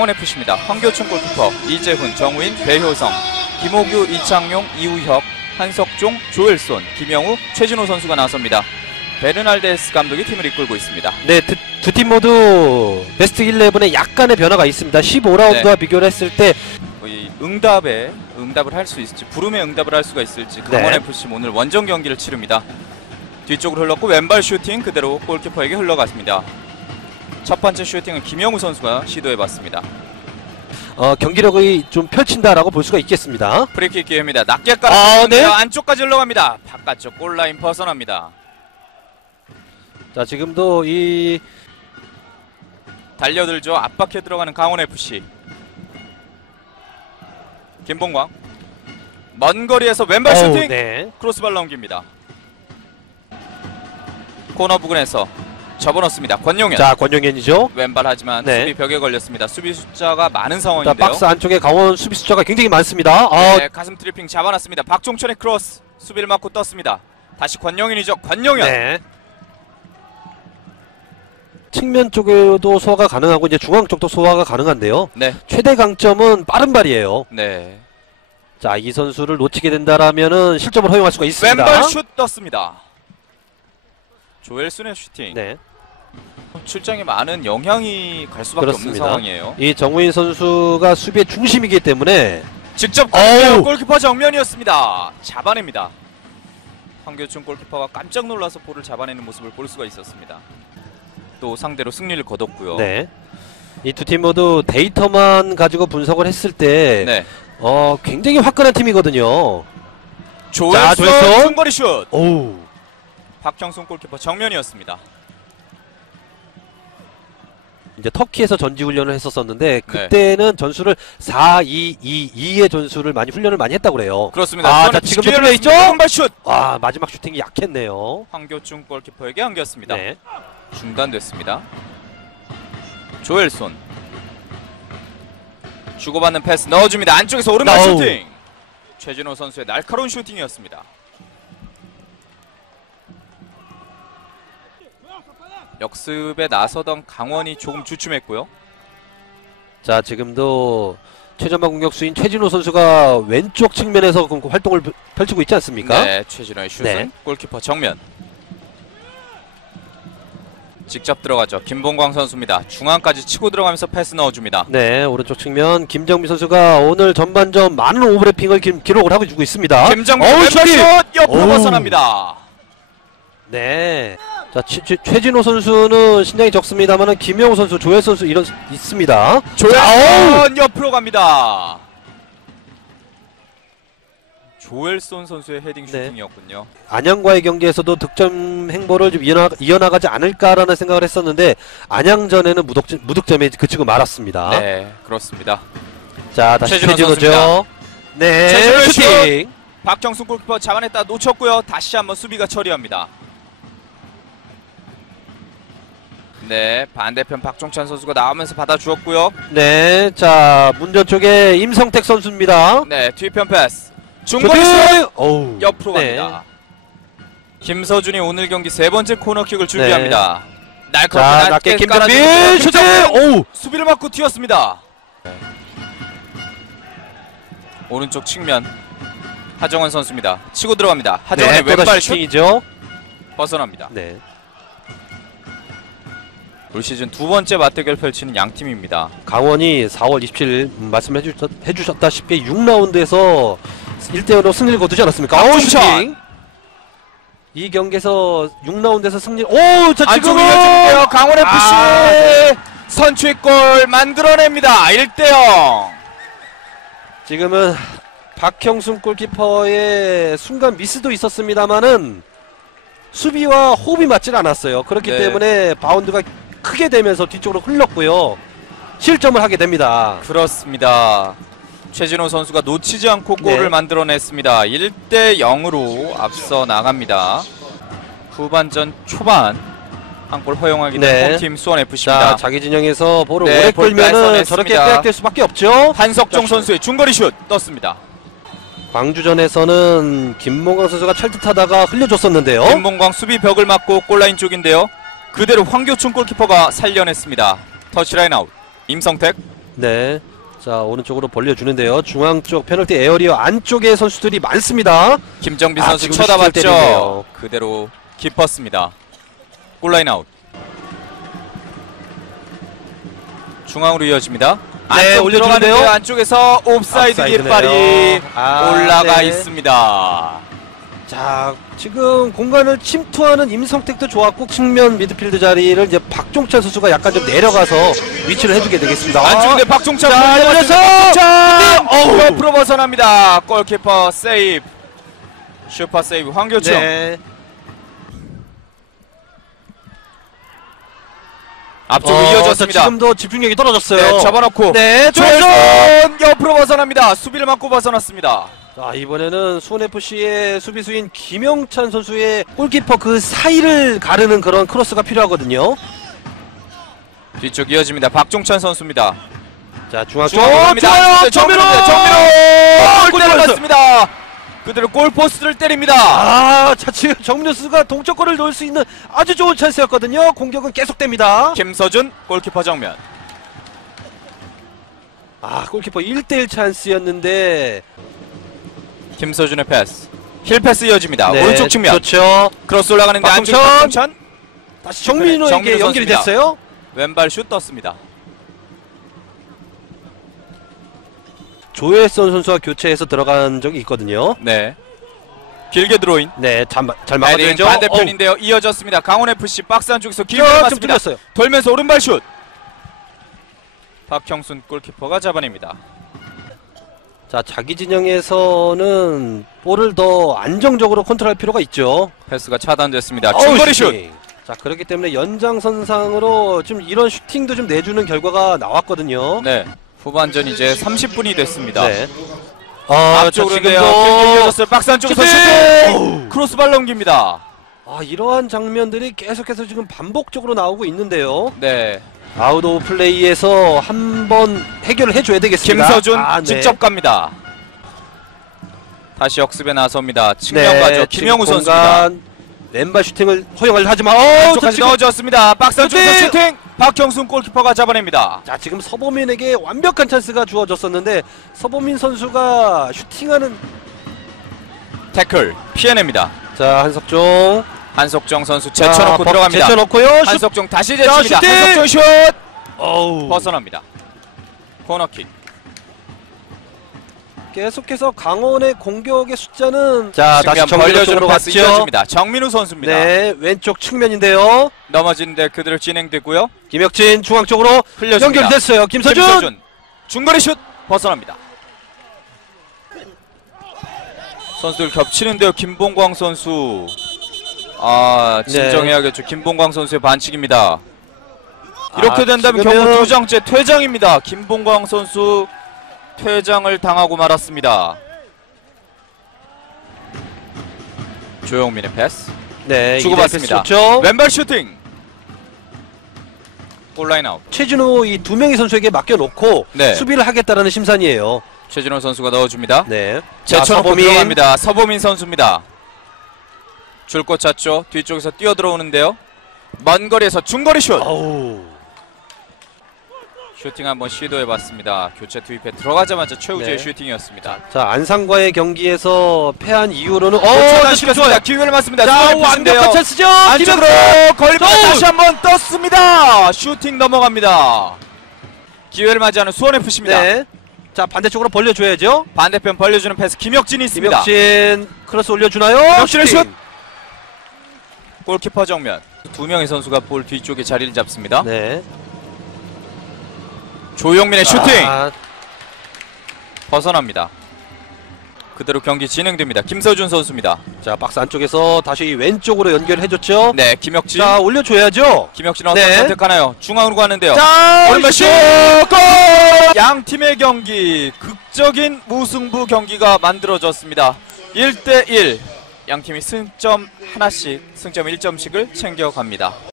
강원FC입니다. 황교춘 골키퍼, 이재훈, 정우인, 배효성, 김호규, 이창용, 이우혁, 한석종, 조엘손, 김영우, 최진호 선수가 나섭니다. 베르날데스 감독이 팀을 이끌고 있습니다. 네, 두 팀 모두 베스트 11에 약간의 변화가 있습니다. 15라운드와 네. 비교를 했을 때이 응답에 응답을 할 수 있을지 부름에 응답을 할 수가 있을지 네. 강원 FC 오늘 원정 경기를 치릅니다. 뒤쪽으로 흘렀고 왼발 슈팅 그대로 골키퍼에게 흘러갔습니다. 첫 번째 슈팅은 김영우 선수가 시도해봤습니다. 어, 경기력이 좀 펼친다라고 볼 수가 있겠습니다. 프리킥 기회입니다. 낮게 아, 깔았습니다. 네. 안쪽까지 흘러갑니다. 바깥쪽 골라인 벗어납니다. 자, 지금도 이 달려들죠. 압박해 들어가는 강원 FC. 김봉광 먼 거리에서 왼발 슈팅 네. 크로스발 넘깁니다. 코너 부근에서 접어넣습니다. 권용현 자, 권영현이죠. 왼발 하지만 네. 수비 벽에 걸렸습니다. 수비 숫자가 많은 자, 상황인데요. 박스 안쪽에 강원 수비 숫자가 굉장히 많습니다. 아, 네, 가슴 트리핑 잡아놨습니다. 박종천의 크로스 수비를 맞고 떴습니다. 다시 권용현이죠. 권용현 네. 측면 쪽에도 소화가 가능하고 이제 중앙 쪽도 소화가 가능한데요. 네, 최대 강점은 빠른 발이에요. 네. 자, 이 선수를 놓치게 된다라면은 실점을 허용할 수가 있습니다. 왼발 슛 떴습니다. 조엘슨의 슈팅 네. 출장에 많은 영향이 갈 수밖에 없는 그렇습니다. 상황이에요. 이 정우인 선수가 수비의 중심이기 때문에 직접 어우. 골 골키퍼 정면이었습니다. 잡아냅니다. 황교춘 골키퍼가 깜짝 놀라서 볼을 잡아내는 모습을 볼 수가 있었습니다. 또 상대로 승리를 거뒀고요. 네. 이 두 팀 모두 데이터만 가지고 분석을 했을 때 네. 어, 굉장히 화끈한 팀이거든요. 조엘son. 중거리 슛. 오우. 박형순 골키퍼 정면이었습니다. 이제 터키에서 전지 훈련을 했었었는데 네. 그때는 전술을 4 2 2 2의 전술을 많이 훈련을 많이 했다고 그래요. 그렇습니다. 아, 자, 지금도 뚫려 있죠? 슛. 와, 마지막 슈팅이 약했네요. 황교춘 골키퍼에게 안겼습니다. 네. 중단됐습니다. 조엘손 주고받는 패스 넣어줍니다. 안쪽에서 오른발. 슈팅. 최진호 선수의 날카로운 슈팅이었습니다. 역습에 나서던 강원이 조금 주춤했고요. 자, 지금도 최전방 공격수인 최진호 선수가 왼쪽 측면에서 그 활동을 펼치고 있지 않습니까? 네, 최진호의 슛은 네. 골키퍼 정면. 직접 들어가죠. 김봉광 선수입니다. 중앙까지 치고 들어가면서 패스 넣어줍니다. 네, 오른쪽 측면 김정미 선수가 오늘 전반전 많은 오버래핑을 기, 기록을 하고 주고 있습니다. 김정민 왼발! 슛 옆으로. 벗어납니다. 네. 자, 최, 최, 최진호 선수는 신장이 적습니다만은 김영우 선수, 조혜 선수 이런 있습니다. 조엘손 옆으로 갑니다. 조엘손 선수의 헤딩 네. 슈팅이었군요. 안양과의 경기에서도 득점 행보를 좀 이어나, 이어나가지 않을까라는 생각을 했었는데 안양전에는 무득점, 무득점에 그치고 말았습니다. 네, 그렇습니다. 자, 다시 최진호 최진호죠. 네, 최진호의 슈팅. 박정순 골키퍼 잡아냈다 놓쳤고요. 다시 한번 수비가 처리합니다. 네, 반대편 박종찬 선수가 나오면서 받아주었고요. 네, 자 문전 쪽에 임성택 선수입니다. 네, 뒤편 패스. 중거리 슛 옆으로 네. 갑니다. 김서준이 오늘 경기 세 번째 코너킥을 준비합니다. 자, 날카롭게 낮게 깔아주고 슈팅! 오우, 수비를 맞고 튀었습니다. 오른쪽 측면 하정원 선수입니다. 치고 들어갑니다. 하정원의 네, 왼발 슛 슈팅이죠. 벗어납니다. 네. 올 시즌 두 번째 맞대결 펼치는 양 팀입니다. 강원이 4월 27일 음, 말씀해 주셨, 해주셨 다시피 6라운드에서 1대0으로 승리를 거두지 않았습니까? 아우 박종찬! 슈팅! 이 경기에서 6라운드에서 승리. 오, 자 지금은. 강원 FC 아, 네. 선취골 만들어냅니다. 1대0. 지금은 박형순 골키퍼의 순간 미스도 있었습니다만은 수비와 호흡이 맞질 않았어요. 그렇기 네. 때문에 바운드가 크게 되면서 뒤쪽으로 흘렀고요. 실점을 하게 됩니다. 그렇습니다. 최진호 선수가 놓치지 않고 골을 네. 만들어냈습니다. 1대 0으로 앞서 나갑니다. 후반전 초반 한 골 허용하게 된 네. 홈팀 수원 자, FC입니다. 자기 진영에서 볼을 네, 오래 볼 끌면은 뺏어냈습니다. 저렇게 빼앗길 수밖에 없죠. 한석종 선수의 중거리 슛 떴습니다. 광주전에서는 김몽강 선수가 찰듯하다가 흘려줬었는데요. 김봉광 수비 벽을 맞고 골라인 쪽인데요. 그대로 황교춘 골키퍼가 살려냈습니다. 터치라인 아웃. 임성택 네. 자, 오른쪽으로 벌려주는데요. 중앙 쪽 페널티 에어리어 안쪽에 선수들이 많습니다. 김정빈 아, 선수 지금 쳐다봤죠. 그대로 깊었습니다. 골라인 아웃. 중앙으로 이어집니다. 네, 안쪽 올려주는데요. 안쪽에서 옵사이드. 깃발이 아, 올라가 네. 있습니다. 자, 지금 공간을 침투하는 임성택도 좋았고 측면 미드필드 자리를 이제 박종찬 선수가 약간 좀 내려가서 위치를 해주게 되겠습니다. 안쪽인데 박종찬 자. 열려서! 어우! 옆으로 벗어납니다. 골키퍼 세이브. 슈퍼 세이브 황교충. 네. 앞쪽으로 어, 이어졌습니다. 자, 지금도 집중력이 떨어졌어요. 네, 접어놓고 네! 조회선 옆으로 벗어납니다. 수비를 맞고 벗어났습니다. 자, 이번에는 수원FC의 수비수인 김영찬 선수의 골키퍼 그 사이를 가르는 그런 크로스가 필요하거든요. 뒤쪽 이어집니다. 박종찬 선수입니다. 자, 중앙 쪽. 좋아요. 정민호, 정민호! 정민호! 골. 때렸습니다. 그대로 골포스트를 때립니다. 아, 자, 지금 정민호 선수가 동점골을 넣을 수 있는 아주 좋은 찬스였거든요. 공격은 계속됩니다. 김서준 골키퍼 정면. 아, 골키퍼 1대1 찬스였는데 김서준의 패스. 힐 패스 이어집니다. 네, 오른쪽 측면. 그렇죠. 크로스 올라가는데 안쪽. 박종찬. 다시 정민호에게 네, 정민호 연결이 선수입니다. 됐어요. 왼발 슛 떴습니다. 조혜선 선수와 교체해서 들어간 적이 있거든요. 네. 길게 드로인. 네, 잘, 막아줘야죠. 반대편인데요. 이어졌습니다. 강원 FC 박스 안쪽에서 길게 맞습니다. 돌면서 오른발 슛. 박형순 골키퍼가 잡아냅니다. 자, 자기 진영에서는 볼을 더 안정적으로 컨트롤할 필요가 있죠. 패스가 차단됐습니다. 중거리 슛. 자, 그렇기 때문에 연장선상으로 좀 이런 슈팅도 좀 내주는 결과가 나왔거든요. 네. 후반전 이제 30분이 됐습니다. 네. 아, 앞쪽으로 이어졌어요. 박스 안쪽에서 슈팅! 크로스발 넘깁니다. 아, 이러한 장면들이 계속해서 지금 반복적으로 나오고 있는데요. 네. 아웃 오브 플레이에서 한 번 해결을 해줘야 되겠습니다. 김서준 아, 네. 직접 갑니다. 다시 역습에 나섭니다. 측면 네, 가죠. 김영우 선수입니다. 왼발 슈팅을 허용을 하지만 어, 안쪽까지 지금- 넣어줬습니다. 안쪽에서 슈팅! 박형순 골키퍼가 잡아냅니다. 자 지금 서보민에게 완벽한 찬스가 주어졌었는데 서보민 선수가 슈팅하는 태클 피해냅니다. 자 한석종 한석정 선수 자, 제쳐놓고 버- 들어갑니다. 제쳐놓고요 슛 한석정 다시 자, 제칩니다. 한석정 슛! 어우 벗어납니다. 코너킥. 계속해서 강원의 공격의 숫자는 자 다시 측면 정면 벌려주는 쪽으로 패스 갔죠 이어집니다. 정민우 선수입니다. 네 왼쪽 측면인데요 넘어지는데 그대로 진행되고요. 김혁진 중앙 쪽으로 흘려줍니다. 연결됐어요 김서준, 김서준 중거리 슛 벗어납니다. 선수들 겹치는데요. 김봉광 선수. 아 네. 진정해야겠죠. 김봉광 선수의 반칙입니다. 이렇게 아, 된다면 지금은- 경고 두 장째 퇴장입니다. 김봉광 선수 퇴장을 당하고 말았습니다. 조영민의 패스 네 주고받습니다. 왼발 슈팅 골라인 아웃 최준호 이 두 명의 선수에게 맡겨놓고 네. 수비를 하겠다라는 심산이에요 최진호 선수가 넣어줍니다. 네 자, 제쳐놓고. 들어갑니다. 서보민 선수입니다. 줄 것 찾죠. 뒤쪽에서 뛰어 들어오는데요. 먼 거리에서 중거리 슛. 어우 슈팅 한번 시도해봤습니다. 교체 투입에 들어가자마자 최우주의 네. 슈팅이었습니다. 자 안상과의 경기에서 패한 이후로는 어 차단시켰습니다. 기회를 맞습니다. 자. 완벽한 찬스죠 안쪽으로 어우! 다시 한번 떴습니다. 슈팅 넘어갑니다. 기회를 맞이하는 수원 FC입니다. 네. 자 반대쪽으로 벌려줘야죠 반대편 벌려주는 패스 김혁진이 있습니다. 김혁진 크로스 올려주나요 김혁진의 슈팅. 슛! 골키퍼 정면 두 명의 선수가 볼 뒤쪽에 자리를 잡습니다. 네 조용민의 슈팅 아, 벗어납니다. 그대로 경기 진행됩니다. 김서준 선수입니다. 자 박스 안쪽에서 다시 왼쪽으로 연결해줬죠 네, 김혁진. 자 올려줘야죠 김혁진 어떤 네. 선택하나요? 중앙으로 가는데요. 자 오른발! 슛! 골! 양 팀의 경기 극적인 무승부 경기가 만들어졌습니다. 1대 1. 양 팀이 승점 하나씩, 승점 1점씩을 챙겨갑니다.